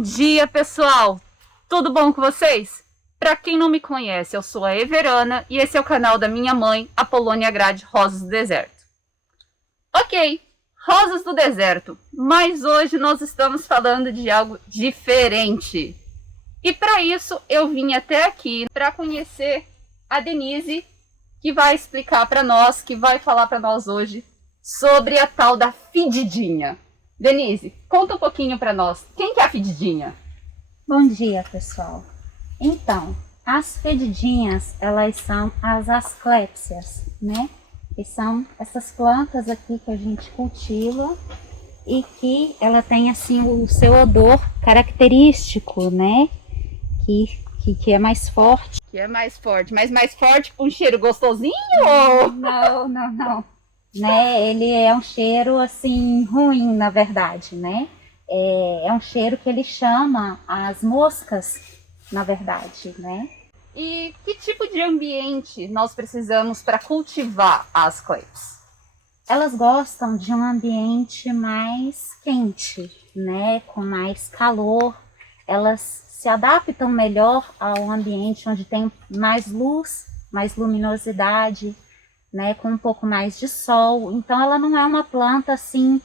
Bom dia, pessoal! Tudo bom com vocês? Para quem não me conhece, eu sou a Everana e esse é o canal da minha mãe, a Polônia Grade Rosas do Deserto. Ok, Rosas do Deserto, mas hoje nós estamos falando de algo diferente. E para isso eu vim até aqui para conhecer a Denise, que vai explicar para nós, que vai falar para nós hoje sobre a tal da fedidinha. Denise, conta um pouquinho para nós, quem que é a fedidinha? Bom dia, pessoal. Então, as fedidinhas, elas são as asclepsias, né? Que são essas plantas aqui que a gente cultiva e que ela tem assim o seu odor característico, né? Que é mais forte. Que é mais forte, mas mais forte com um cheiro gostosinho? Ou... Não. Né? Ele é um cheiro assim ruim, na verdade, né? É um cheiro que ele chama as moscas, na verdade, né? E que tipo de ambiente nós precisamos para cultivar as asclepias? Elas gostam de um ambiente mais quente, né? Com mais calor. Elas se adaptam melhor ao ambiente onde tem mais luz, mais luminosidade, né? Com um pouco mais de sol. Então ela não é uma planta assim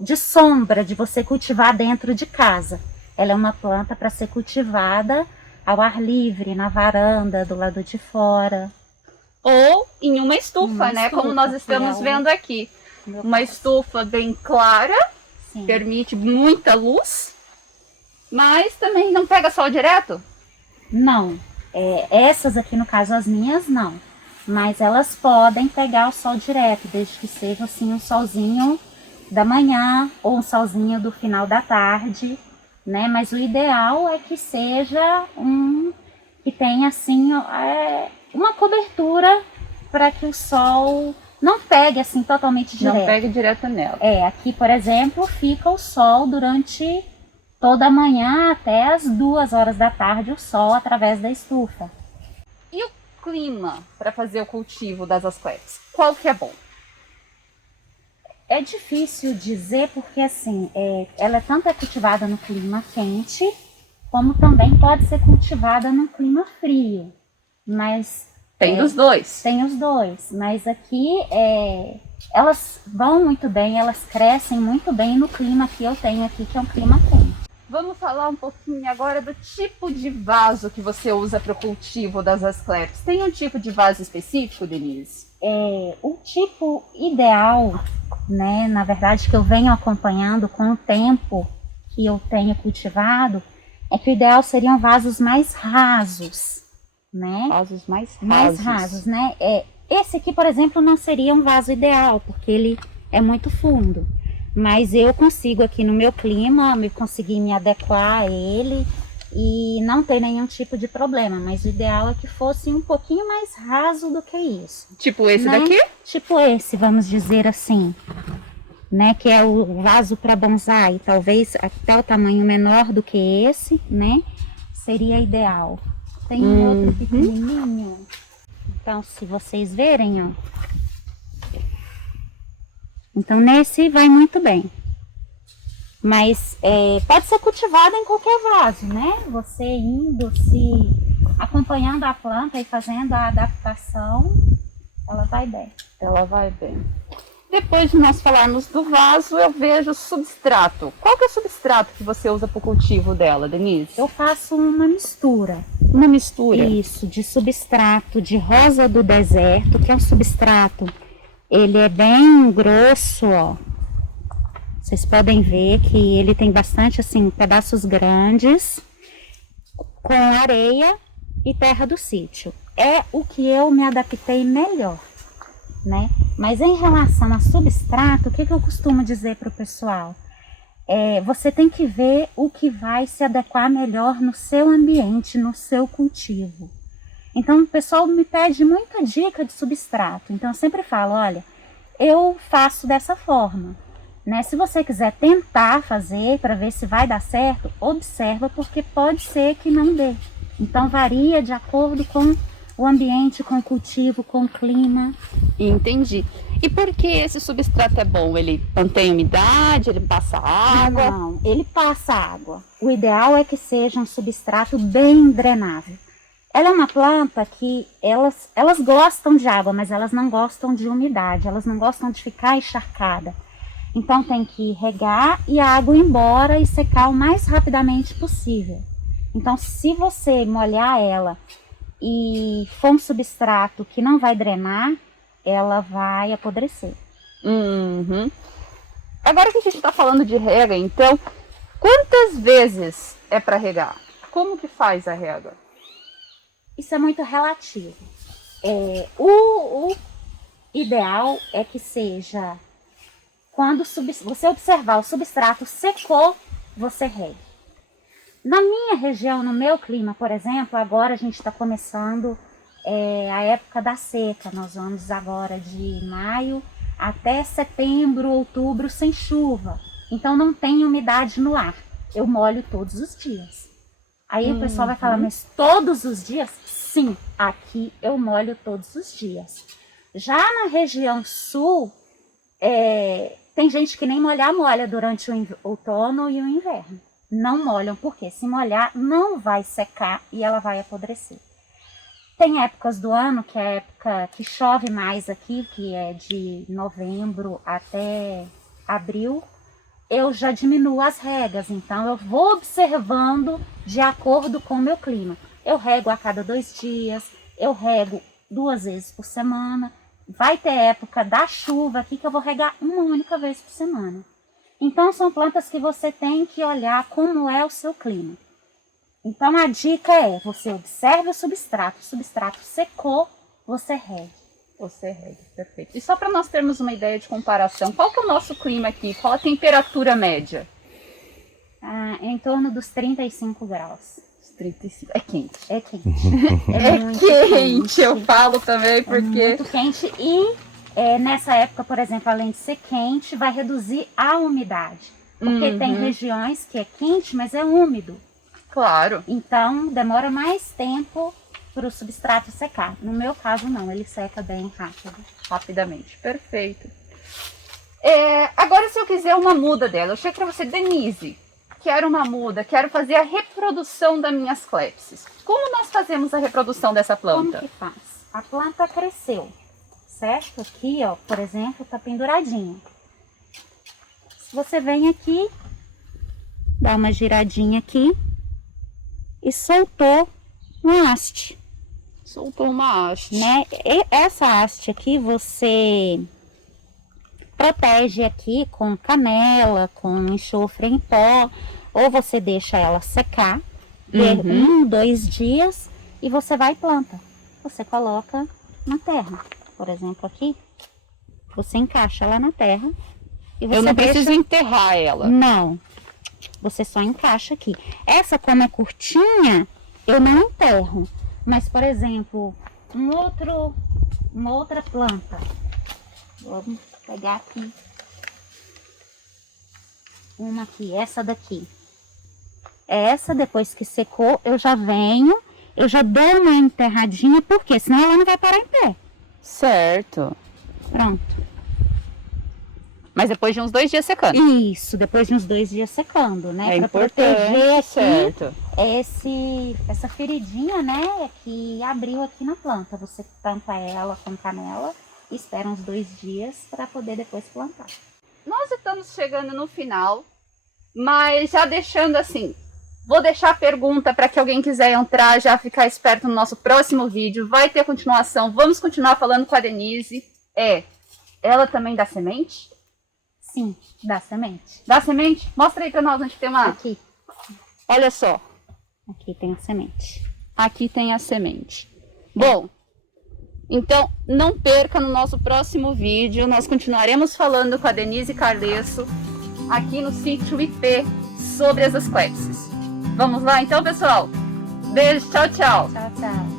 de sombra, de você cultivar dentro de casa. Ela é uma planta para ser cultivada ao ar livre, na varanda, do lado de fora. Ou em uma estufa, né? Como nós estamos vendo aqui. Uma estufa bem clara, sim, permite muita luz, mas também não pega sol direto? Não. Essas aqui, no caso, as minhas, não. Mas elas podem pegar o sol direto, desde que seja assim um solzinho da manhã ou um solzinho do final da tarde, né? Mas o ideal é que seja que tenha assim uma cobertura para que o sol não pegue assim totalmente direto. Não pegue direto nela. Aqui, por exemplo, fica o sol durante toda a manhã até as 2 horas da tarde, o sol através da estufa. E o clima para fazer o cultivo das asclepias, qual que é bom? É difícil dizer porque assim, ela tanto é cultivada no clima quente, como também pode ser cultivada no clima frio. Mas tem dos dois. Tem os dois, mas aqui elas vão muito bem, elas crescem muito bem no clima que eu tenho aqui, que é um clima quente. Vamos falar um pouquinho agora do tipo de vaso que você usa para o cultivo das asclepias. Tem um tipo de vaso específico, Denise? O tipo ideal, né, na verdade, que eu venho acompanhando com o tempo que eu tenho cultivado, é que o ideal seriam vasos mais rasos, né? Vasos mais rasos. Mais rasos, né? Esse aqui, por exemplo, não seria um vaso ideal, porque ele é muito fundo. Mas eu consigo aqui no meu clima, conseguir me adequar a ele e não ter nenhum tipo de problema. Mas o ideal é que fosse um pouquinho mais raso do que isso. Tipo esse, né? Daqui? Tipo esse, vamos dizer assim, né? Que é o vaso para bonsai, talvez até o tamanho menor do que esse, né? Seria ideal. Tem um outro pequenininho. Então, se vocês verem, ó. Então, nesse vai muito bem. Mas pode ser cultivado em qualquer vaso, né? Você indo, acompanhando a planta e fazendo a adaptação, ela vai bem. Ela vai bem. Depois de nós falarmos do vaso, eu vejo o substrato. Qual que é o substrato que você usa para o cultivo dela, Denise? Eu faço uma mistura. Uma mistura? Isso, de substrato de rosa do deserto, que é um substrato. Ele é bem grosso, ó. Vocês podem ver que ele tem bastante, assim, pedaços grandes, com areia e terra do sítio. É o que eu me adaptei melhor, né? Mas em relação a substrato, o que eu costumo dizer para o pessoal? Você tem que ver o que vai se adequar melhor no seu ambiente, no seu cultivo. Então, o pessoal me pede muita dica de substrato. Então, eu sempre falo, olha, eu faço dessa forma, né? Se você quiser tentar fazer para ver se vai dar certo, observa, porque pode ser que não dê. Então, varia de acordo com o ambiente, com o cultivo, com o clima, Entendi. E por que esse substrato é bom? Ele mantém umidade, ele passa água? Não, ele passa água. O ideal é que seja um substrato bem drenável. Ela é uma planta que elas gostam de água, mas elas não gostam de umidade, elas não gostam de ficar encharcada. Então tem que regar e a água ir embora e secar o mais rapidamente possível. Então se você molhar ela e for um substrato que não vai drenar, ela vai apodrecer. Uhum. Agora que a gente está falando de rega, então, quantas vezes é para regar? Como que faz a rega? Isso é muito relativo. O ideal é que seja quando você observar o substrato secou, você regue. Na minha região, no meu clima, por exemplo, agora a gente está começando a época da seca. Nós vamos agora de maio até setembro, outubro sem chuva. Então não tem umidade no ar. Eu molho todos os dias. Aí o pessoal vai falar, mas todos os dias? Sim, aqui eu molho todos os dias. Já na região sul, tem gente que nem molha durante o outono e o inverno. Não molham, porque se molhar não vai secar e ela vai apodrecer. Tem épocas do ano, que é a época que chove mais aqui, que é de novembro até abril. Eu já diminuo as regas, então eu vou observando de acordo com o meu clima. Eu rego a cada 2 dias, eu rego 2 vezes por semana. Vai ter época da chuva aqui que eu vou regar uma única vez por semana. Então são plantas que você tem que olhar como é o seu clima. Então a dica é, você observe o substrato secou, você regue. Você rega, perfeito. E só para nós termos uma ideia de comparação, qual que é o nosso clima aqui? Qual a temperatura média? Em torno dos 35 graus. 35. É quente. É quente. Muito quente, eu falo também, porque... É muito quente e nessa época, por exemplo, além de ser quente, vai reduzir a umidade. Porque tem regiões que é quente, mas é úmido. Claro. Então demora mais tempo para o substrato secar. No meu caso não, ele seca bem rápido. Rapidamente, perfeito. Agora se eu quiser uma muda dela, eu chego para você, Denise, quero uma muda, quero fazer a reprodução das minhas clepsis. Como nós fazemos a reprodução dessa planta? Como que faz? A planta cresceu, certo? Aqui, ó, por exemplo, tá penduradinha. Se você vem aqui, dá uma giradinha aqui e soltou uma haste. Soltou uma haste. Né? E essa haste aqui você protege aqui com canela, com enxofre em pó, ou você deixa ela secar, 1, 2 dias, e você vai e planta. Você coloca na terra. Por exemplo, aqui, você encaixa ela na terra. E você eu não preciso enterrar ela. Não, você só encaixa aqui. Essa, como é curtinha, eu não enterro. Mas, por exemplo, uma outra planta. Vamos pegar aqui. Uma aqui, essa daqui. Essa, depois que secou, eu já venho, eu já dou uma enterradinha, porque senão ela não vai parar em pé. Certo. Pronto. Mas depois de uns 2 dias secando. Isso, depois de uns 2 dias secando, né? É pra importante, proteger aqui certo. essa feridinha, né? Que abriu aqui na planta. Você tampa ela com canela e espera uns 2 dias para poder depois plantar. Nós estamos chegando no final, mas já deixando assim, vou deixar a pergunta para que alguém quiser entrar, já ficar esperto no nosso próximo vídeo. Vai ter continuação, vamos continuar falando com a Denise. Ela também dá semente? Sim, dá semente. Dá semente? Mostra aí para nós onde tem uma. Aqui. Olha só. Aqui tem a semente. Aqui tem a semente. Bom, então não perca no nosso próximo vídeo. Nós continuaremos falando com a Denise Carlesso aqui no sítio IP sobre as asclepsis. Vamos lá então, pessoal? Beijo, tchau, tchau. Tchau, tchau.